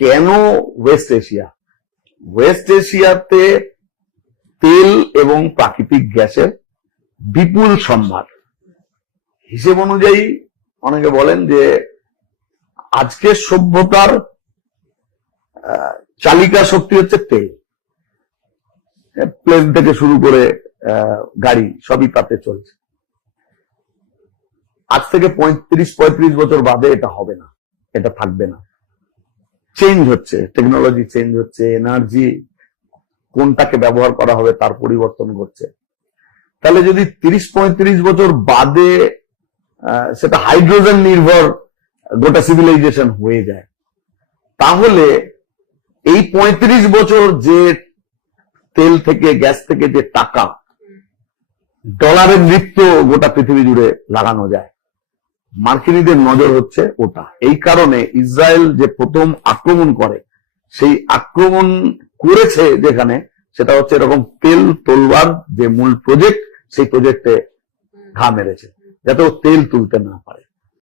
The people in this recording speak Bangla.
কেন ওয়েস্ট এশিয়া ওয়েস্ট এশিয়াতে তেল এবং প্রাকৃতিক গ্যাসের বিপুল সম্ভার। হিসেব অনুযায়ী অনেকে বলেন যে আজকের সভ্যতার চালিকা শক্তি হচ্ছে তেল। প্লেন থেকে শুরু করে গাড়ি সবই তাতে চলছে। আজ থেকে পঁয়ত্রিশ পঁয়ত্রিশ বছর বাদে এটা হবে না, এটা থাকবে না। চেঞ্জ হচ্ছে টেকনোলজি চেঞ্জ হচ্ছে এনার্জি কোনটাকে ব্যবহার করা হবে তার পরিবর্তন ঘটছে। তাহলে যদি তিরিশ পঁয়ত্রিশ বছর বাদে সেটা হাইড্রোজেন নির্ভর গোটা সিভিলাইজেশন হয়ে যায় তাহলে এই পঁয়ত্রিশ বছর যে তেল থেকে গ্যাস থেকে যে টাকা ডলারের নৃত্য গোটা পৃথিবী জুড়ে লাগানো যায়। মার্কিনীদের নজর হচ্ছে ওটা। এই কারণে ইসরায়েল যে প্রথম আক্রমণ করে, সেই আক্রমণ করেছে যেখানে, সেটা হচ্ছে এরকম তেল তোলবার যে মূল প্রজেক্ট সেই প্রজেক্টে ঘা মেরেছে, যাতে ও তেল তুলতে না পারে।